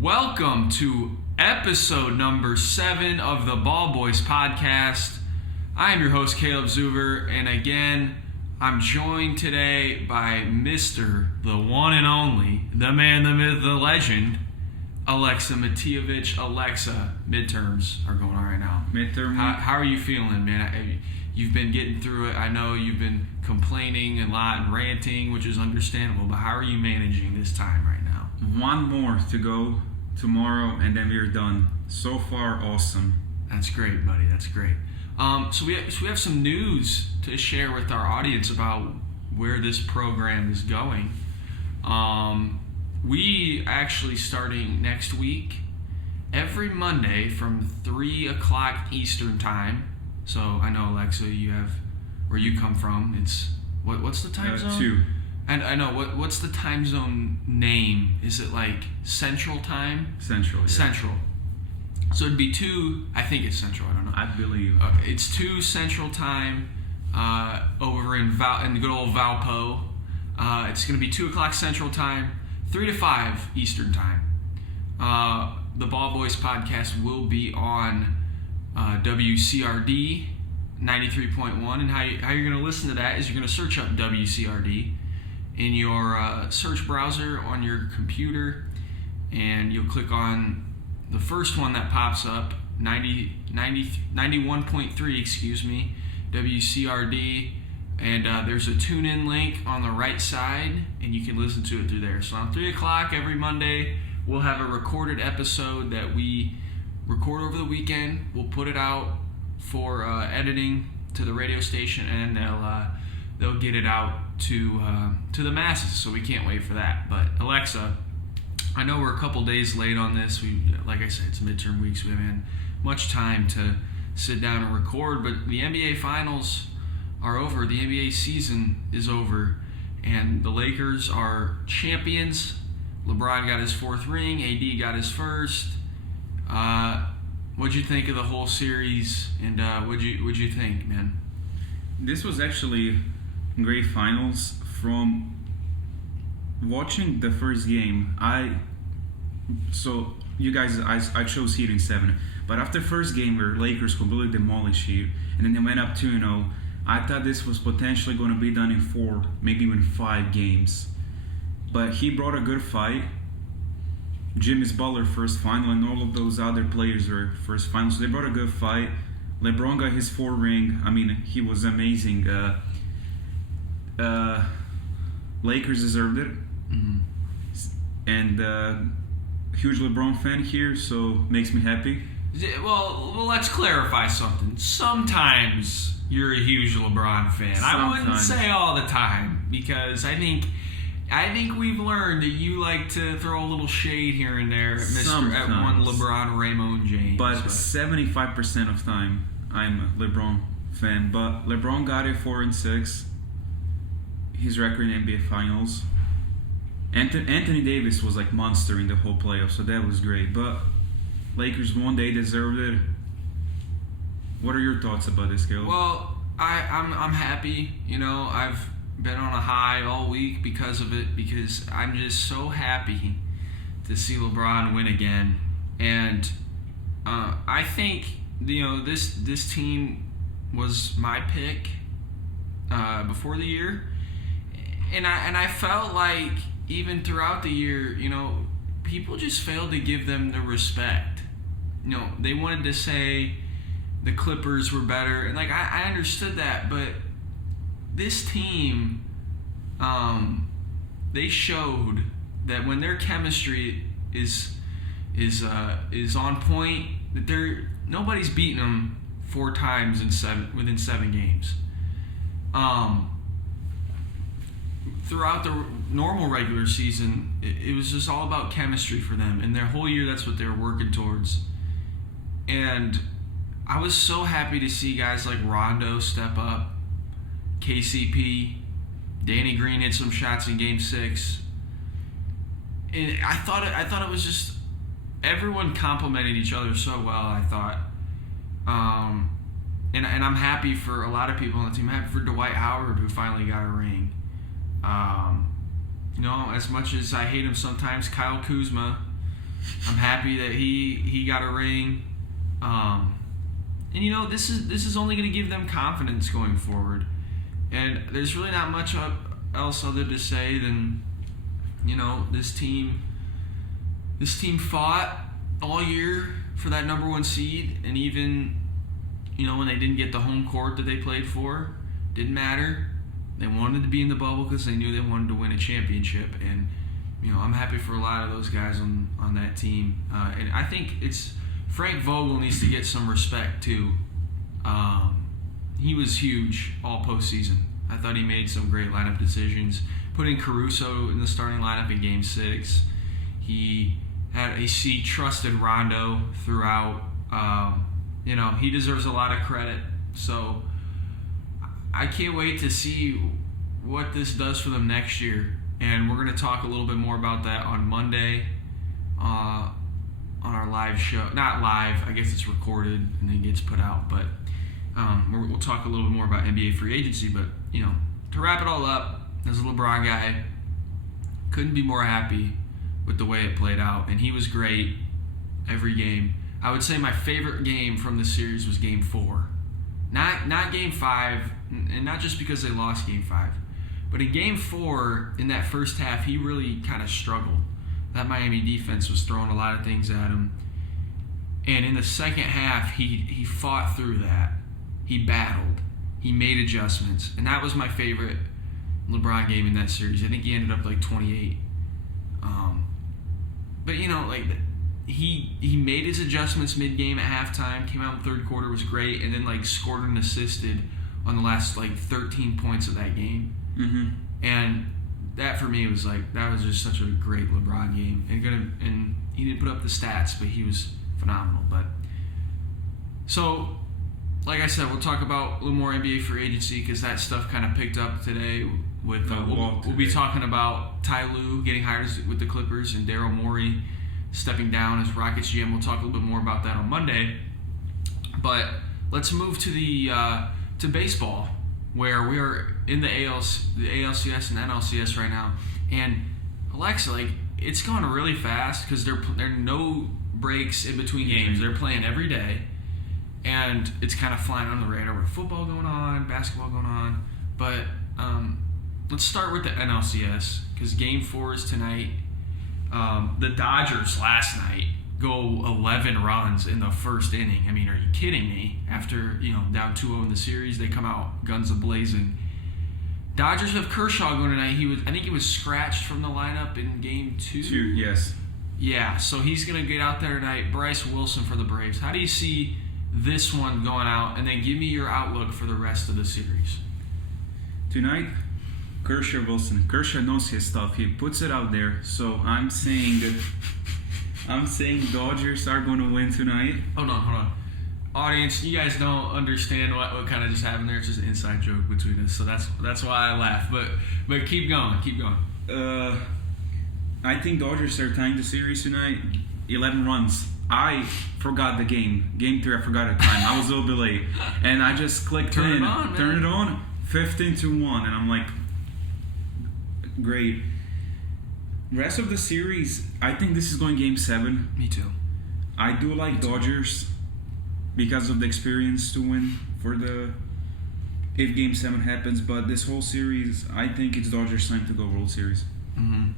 Welcome to episode number 7 of the Ball Boys podcast. I am your host, Caleb Zuber, and again, I'm joined today by Mr. the one and only, the man, the myth, the legend, Alexa Matijevic. Alexa, midterms are going on right now. Midterm? How are you feeling, man? You've been getting through it. I know you've been complaining a lot and ranting, which is understandable, but how are you managing this time right now? One more to go tomorrow, and then we're done. So far, awesome. That's great, buddy. That's great. So we have some news to share with our audience about where this program is going. We actually, starting next week, every Monday from 3 o'clock Eastern time. So I know, Alexa, you have where you come from. It's what's the time zone? 2. And I know what's the time zone name? Is it like Central Time? Central. Yeah. Central. So it'd be 2. I think it's Central. I don't know. I believe. It's 2 Central Time over in the good old Valpo. It's going to be 2 o'clock Central Time, 3 to 5 Eastern Time. The Ball Boys podcast will be on WCRD 93.1, and how you're going to listen to that is you're going to search up WCRD in your search browser on your computer, and you'll click on the first one that pops up, 91.3, WCRD, and there's a tune-in link on the right side, and you can listen to it through there. So on 3 o'clock every Monday, we'll have a recorded episode that we record over the weekend. We'll put it out for editing to the radio station, and they'll get it out to the masses. So we can't wait for that. But Alexa, I know we're a couple days late on this. Like I said, it's midterm weeks. We haven't had much time to sit down and record. But the NBA finals are over. The NBA season is over, and the Lakers are champions. LeBron got his 4th ring. AD got his 1st. What'd you think of the whole series, and what'd you think, man? This was actually great finals. From watching the first game, I chose Heat in 7, but after first game where Lakers completely demolished Heat, and then they went up 2-0, I thought this was potentially going to be done in 4, maybe even 5 games. But he brought a good fight. Jimmy's Butler first final, and all of those other players were first final, so they brought a good fight. LeBron got his 4th ring. I mean, he was amazing. Lakers deserved it. Mm-hmm. And huge LeBron fan here, so makes me happy. Well, let's clarify something. Sometimes you're a huge LeBron fan. I wouldn't say all the time, because I think we've learned that you like to throw a little shade here and there at one LeBron Raymond James. But 75% of time, I'm a LeBron fan. But LeBron got it 4-6. His record in NBA Finals. Anthony Davis was like monster in the whole playoff, so that was great. But Lakers won, they deserved it. What are your thoughts about this, Gil? Well, I'm happy. You know, I've been on a high all week because of it, because I'm just so happy to see LeBron win again. And I think, you know, this team was my pick before the year, and I felt like even throughout the year, you know, people just failed to give them the respect. You know, they wanted to say the Clippers were better, and like I understood that, but this team, they showed that when their chemistry is on point, that nobody's beaten them 4 times within 7 games. Throughout the normal regular season, it was just all about chemistry for them, and their whole year that's what they were working towards. And I was so happy to see guys like Rondo step up, KCP, Danny Green hit some shots in Game 6, and I thought it was just everyone complimented each other so well. I thought, and I'm happy for a lot of people on the team. I'm happy for Dwight Howard, who finally got a ring. You know, as much as I hate him sometimes, Kyle Kuzma I'm happy that he got a ring. And this is only going to give them confidence going forward. And there's really not much else other to say than, this team fought all year for that number one seed, and even, when they didn't get the home court that they played for, didn't matter. They wanted to be in the bubble because they knew they wanted to win a championship, and I'm happy for a lot of those guys on that team. And I think Frank Vogel needs to get some respect too. He was huge all postseason. I thought he made some great lineup decisions. Putting Caruso in the starting lineup in Game 6. He trusted Rondo throughout. He deserves a lot of credit. So I can't wait to see what this does for them next year. And we're going to talk a little bit more about that on Monday on our live show. Not live, I guess it's recorded and then gets put out. But we'll talk a little bit more about NBA free agency. But, to wrap it all up, as a LeBron guy, couldn't be more happy with the way it played out. And he was great every game. I would say my favorite game from the series was Game 4. Not Game 5, and not just because they lost Game 5. But in Game 4, in that first half, he really kind of struggled. That Miami defense was throwing a lot of things at him. And in the second half, he fought through that. He battled. He made adjustments. And that was my favorite LeBron game in that series. I think he ended up like 28. But, he made his adjustments mid-game at halftime, came out in the third quarter, was great, and then, scored and assisted on the last, 13 points of that game. Mm-hmm. And that, for me, was, that was just such a great LeBron game. And he didn't put up the stats, but he was phenomenal. But so, like I said, we'll talk about a little more NBA free agency because that stuff kind of picked up today. We'll be talking about Ty Lue getting hired with the Clippers and Daryl Morey stepping down as Rockets GM. We'll talk a little bit more about that on Monday. But let's move to baseball, where we are in the ALCS and NLCS right now. And Alexa, it's gone really fast because there are no breaks in between games. They're playing every day, and it's kind of flying on the radar with football going on, basketball going on. But let's start with the NLCS because Game 4 is tonight. The Dodgers last night go 11 runs in the first inning. I mean, are you kidding me? After, down 2-0 in the series, they come out guns a-blazing. Dodgers have Kershaw going tonight. I think he was scratched from the lineup in Game 2. Yes. Yeah, so he's going to get out there tonight. Bryce Wilson for the Braves. How do you see this one going out? And then give me your outlook for the rest of the series. Tonight, Wilson. Kershaw knows his stuff. He puts it out there. So I'm saying Dodgers are going to win tonight. Hold on. Audience, you guys don't understand what kind of just happened there. It's just an inside joke between us. So that's why I laugh. But keep going. I think Dodgers are tying the series tonight. 11 runs. I forgot the game. Game 3, I forgot the time. I was a little bit late. And I just clicked Turn it on. 15-1. And I'm like, great. Rest of the series, I think this is going Game 7. Me too. I do like Dodgers because of the experience to win if Game 7 happens. But this whole series, I think it's Dodgers' time to go World Series. Mm-hmm.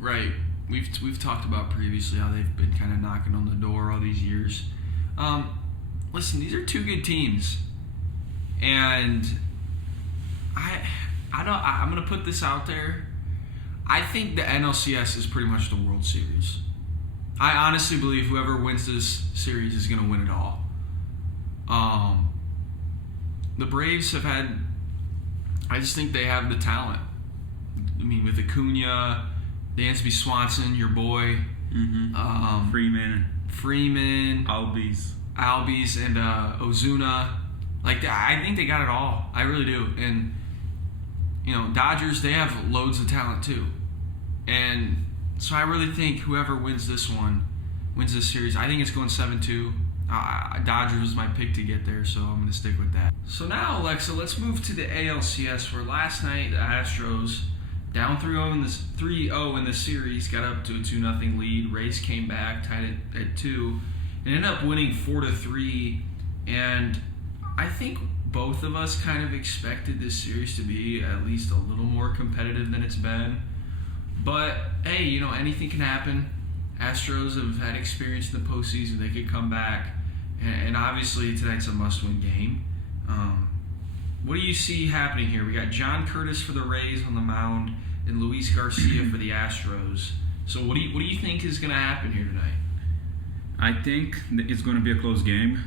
Right. We've talked about previously how they've been kind of knocking on the door all these years. Listen, these are two good teams, and I'm gonna put this out there. I think the NLCS is pretty much the World Series. I honestly believe whoever wins this series is gonna win it all. The Braves have had. I just think they have the talent. I mean, with Acuna, Dansby Swanson, your boy, Freeman, Albies, and Ozuna. I think they got it all. I really do. And Dodgers, they have loads of talent too. And so I really think whoever wins this series. I think it's going 7-2. Dodgers was my pick to get there, so I'm going to stick with that. So now, Alexa, let's move to the ALCS, where last night the Astros Down 3-0 in the series, got up to a 2-0 lead. Rays came back, tied it at 2, and ended up winning 4-3. And I think both of us kind of expected this series to be at least a little more competitive than it's been. But hey, anything can happen. Astros have had experience in the postseason; they could come back, and obviously tonight's a must-win game. What do you see happening here? We got John Curtis for the Rays on the mound and Luis Garcia for the Astros. So what do you think is going to happen here tonight? I think it's going to be a close game.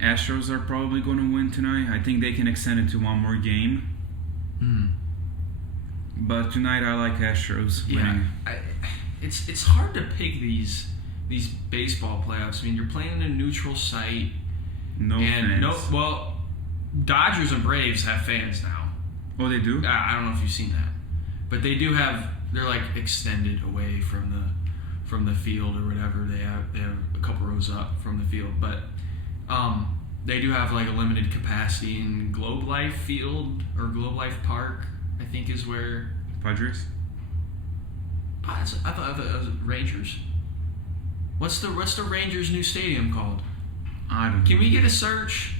Astros are probably going to win tonight. I think they can extend it to one more game. But tonight I like Astros winning. It's hard to pick these baseball playoffs. I mean, you're playing in a neutral site. No fans. Dodgers and Braves have fans now. Oh, they do? I don't know if you've seen that, but they do have. They're like extended away from the field or whatever. They have a couple rows up from the field, but they do have like a limited capacity in Globe Life Field or Globe Life Park. I think is where Padres. I thought it was Rangers. What's the Rangers' new stadium called? I don't know. Can we get a search?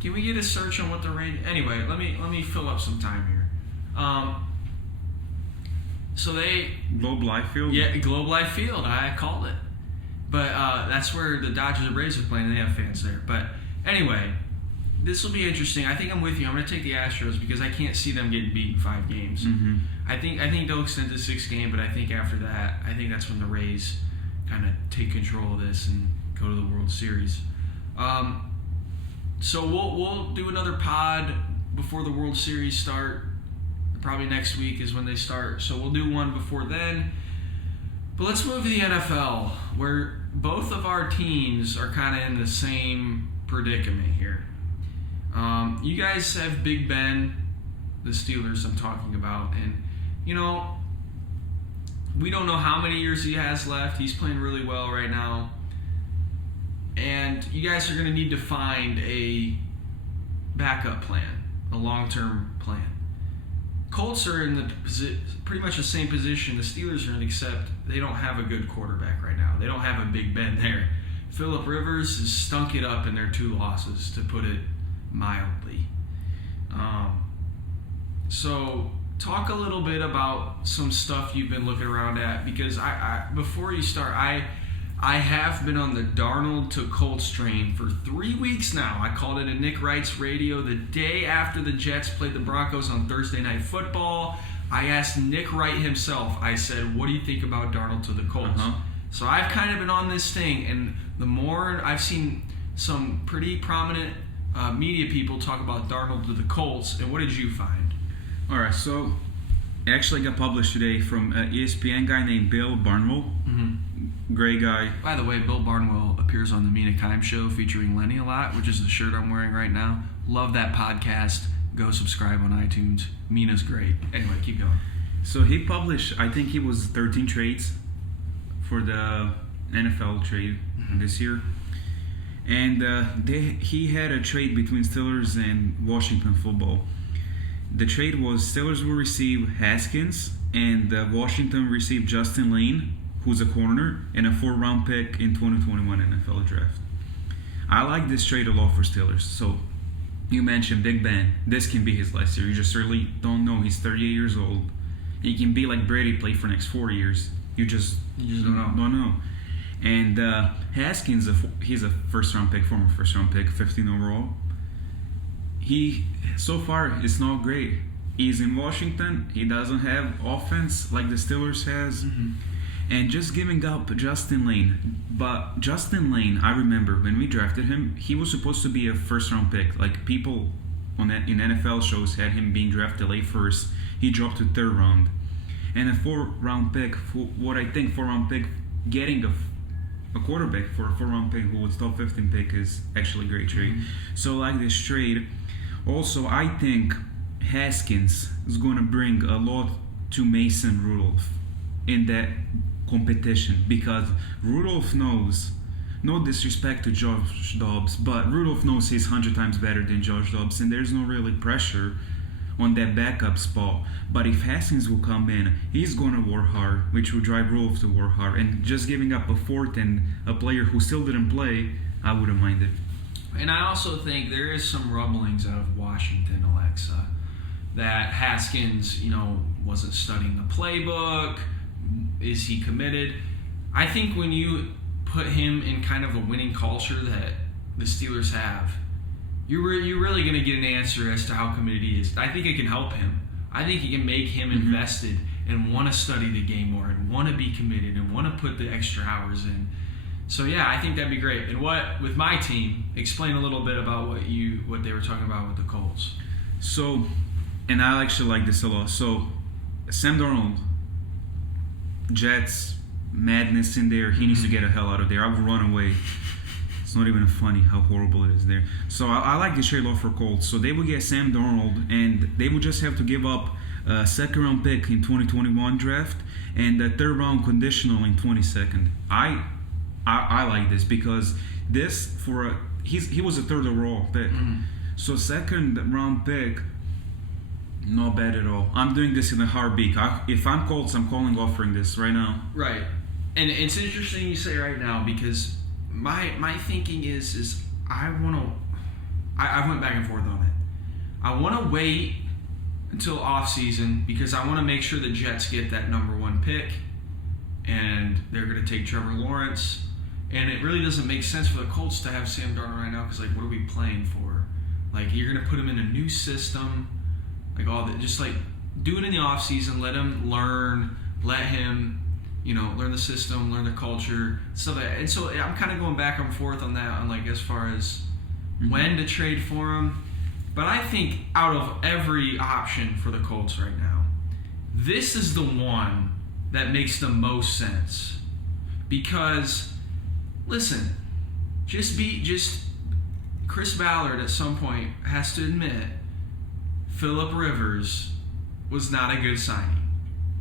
Can we get a search on what the Rangers? Anyway, let me fill up some time here. So they Globe Life Field. Yeah, Globe Life Field. I called it, but that's where the Dodgers and Braves are playing. And they have fans there. But anyway, this will be interesting. I think I'm with you. I'm going to take the Astros because I can't see them getting beat in 5 games. Mm-hmm. I think they'll extend to 6 games, but I think after that, I think that's when the Rays kind of take control of this and go to the World Series. So we'll do another pod before the World Series start. Probably next week is when they start. So we'll do one before then. But let's move to the NFL, where both of our teams are kind of in the same predicament here. You guys have Big Ben, the Steelers I'm talking about, and we don't know how many years he has left. He's playing really well right now. And you guys are going to need to find a backup plan, a long-term plan. Colts are in pretty much the same position the Steelers are in, except they don't have a good quarterback right now. They don't have a Big Ben there. Phillip Rivers has stunk it up in their 2 losses, to put it mildly. So talk a little bit about some stuff you've been looking around at, because I before you start, I have been on the Darnold to Colts train for 3 weeks now. I called it a Nick Wright's radio the day after the Jets played the Broncos on Thursday Night Football. I asked Nick Wright himself, I said, what do you think about Darnold to the Colts? So I've kind of been on this thing, and the more I've seen some pretty prominent media people talk about Darnold to the Colts, and what did you find? All right, so it actually got published today from an ESPN guy named Bill Barnwell. Mm-hmm. Great guy. By the way, Bill Barnwell appears on the Mina Kimes show featuring Lenny a lot, which is the shirt I'm wearing right now. Love that podcast. Go subscribe on iTunes. Mina's great. Anyway, keep going. So he published, I think he was 13 trades for the NFL trade this year. And he had a trade between Steelers and Washington football. The trade was Steelers will receive Haskins, and Washington received Justin Lane, who's a corner, and a 4th-round pick in 2021 NFL draft. I like this trade a lot for Steelers. So you mentioned Big Ben. This can be his last year. You just really don't know. He's 38 years old. He can be like Brady, play for the next 4 years. You just don't know. And Haskins, he's a first-round pick, former first-round pick, 15 overall. So far, it's not great. He's in Washington. He doesn't have offense like the Steelers has. Mm-hmm. And just giving up Justin Lane. But Justin Lane, I remember when we drafted him, he was supposed to be a first-round pick. Like people in NFL shows had him being drafted late first. He dropped to 3rd round. And a 4th-round pick, what I think 4th-round pick, getting a quarterback for a 4th-round pick who was top 15 pick is actually a great trade. Mm-hmm. So I like this trade. Also, I think Haskins is going to bring a lot to Mason Rudolph in that competition, because Rudolph knows, no disrespect to Josh Dobbs, but Rudolph knows he's 100 times better than Josh Dobbs, and there's no really pressure on that backup spot. But if Haskins will come in, he's going to work hard, which will drive Rolf to work hard. And just giving up a fourth and a player who still didn't play, I wouldn't mind it. And I also think there is some rumblings out of Washington, Alexa, that Haskins, wasn't studying the playbook. Is he committed? I think when you put him in kind of a winning culture that the Steelers have, you're really going to get an answer as to how committed he is. I think it can help him. I think it can make him invested and want to study the game more and want to be committed and want to put the extra hours in. So yeah, I think that'd be great. And with my team, explain a little bit about what they were talking about with the Colts. So, and I actually like this a lot. So, Sam Darnold, Jets, madness in there. He needs to get the hell out of there. I would run away. It's not even funny how horrible it is there. So I like the trade off for Colts. So they would get Sam Darnold, and they would just have to give up a second-round pick in 2021 draft and a third-round conditional in 22nd. I like this because this he was a third overall pick. So second-round pick, not bad at all. I'm doing this in a heartbeat. If I'm Colts, I'm offering this right now. Right, and it's interesting you say right now because my thinking is I went back and forth on it. I want to wait until off season because I want to make sure the Jets get that number 1 pick, and they're going to take Trevor Lawrence. And it really doesn't make sense for the Colts to have Sam Darnold right now because what are we playing for? You're going to put him in a new system, all that. Just do it in the off season. Let him learn. Let him. Learn the system, learn the culture, stuff like that. And so I'm kind of going back and forth on that, as far as when to trade for him. But I think out of every option for the Colts right now, this is the one that makes the most sense. Because, listen, just Chris Ballard at some point has to admit Phillip Rivers was not a good signing.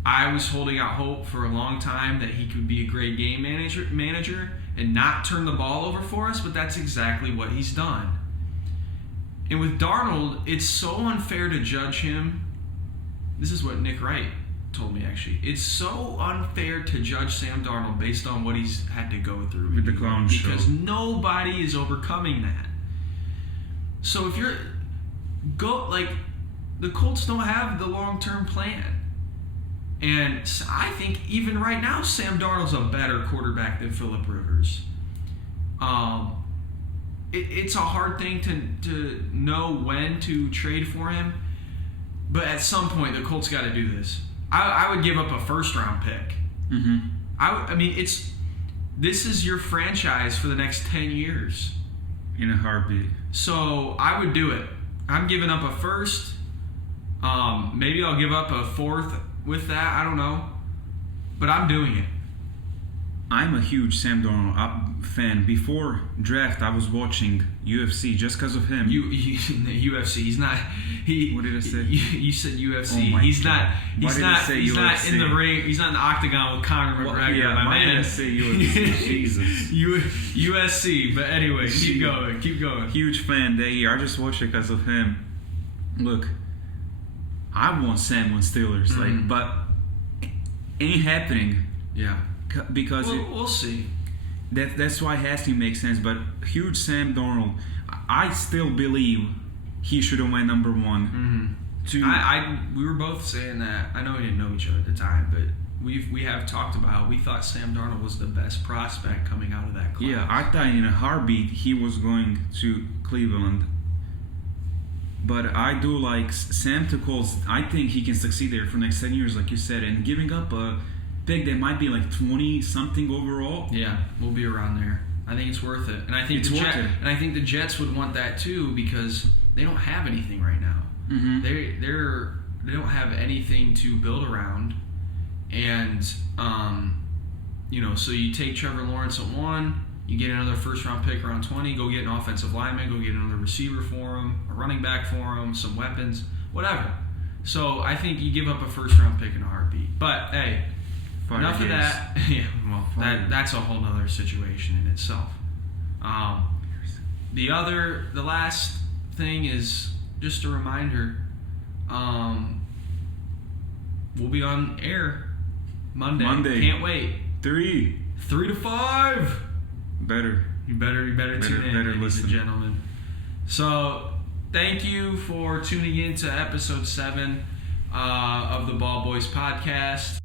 I was holding out hope for a long time that he could be a great game manager and not turn the ball over for us, but that's exactly what he's done. And with Darnold, it's so unfair to judge him. This is what Nick Wright told me, actually. It's so unfair to judge Sam Darnold based on what he's had to go through with the clown show. Because nobody is overcoming that. So if the Colts don't have the long-term plan. And I think even right now, Sam Darnold's a better quarterback than Phillip Rivers. It's a hard thing to know when to trade for him. But at some point, the Colts got to do this. I would give up a first-round pick. This is your franchise for the next 10 years. In a heartbeat. So I would do it. I'm giving up a first. Maybe I'll give up a fourth with that, I don't know, but I'm doing it. I'm a huge Sam Darnold fan. Before draft, I was watching UFC just because of him. UFC. He's not. What did I say? You said UFC. Oh He's God. not. He's not. He's not in the ring. He's not in the octagon with Conor McGregor. Yeah, why did I say UFC? Jesus. USC. But anyway, keep going. Huge fan that year. I just watched it because of him. Look, I want Sam on Steelers, but ain't happening. Yeah. Because we'll see. That's why Haskins makes sense. But huge Sam Darnold, I still believe he should have went number 1. We were both saying that. I know we didn't know each other at the time, but we have talked about how we thought Sam Darnold was the best prospect coming out of that class. Yeah, I thought in a heartbeat he was going to Cleveland. But I do like Sam to Colts. I think he can succeed there for the next 10 years, like you said. And giving up a pick that might be 20-something overall. Yeah, we'll be around there. I think it's worth it. And I think I think the Jets would want that too because they don't have anything right now. They don't have anything to build around. And, so you take Trevor Lawrence at 1. You get another first-round pick around 20, go get an offensive lineman, go get another receiver for him, a running back for him, some weapons, whatever. So I think you give up a first-round pick in a heartbeat. But, hey, enough of that. Yeah, well, that's a whole other situation in itself. The last thing is just a reminder, We'll be on air Monday. Can't wait. 3 to 5. Better. You better tune in, ladies listen. and gentlemen. So, thank you for tuning in to episode 7 of the Ball Boys podcast.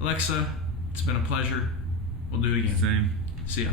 Alexa, it's been a pleasure. We'll do it again. Same. See ya.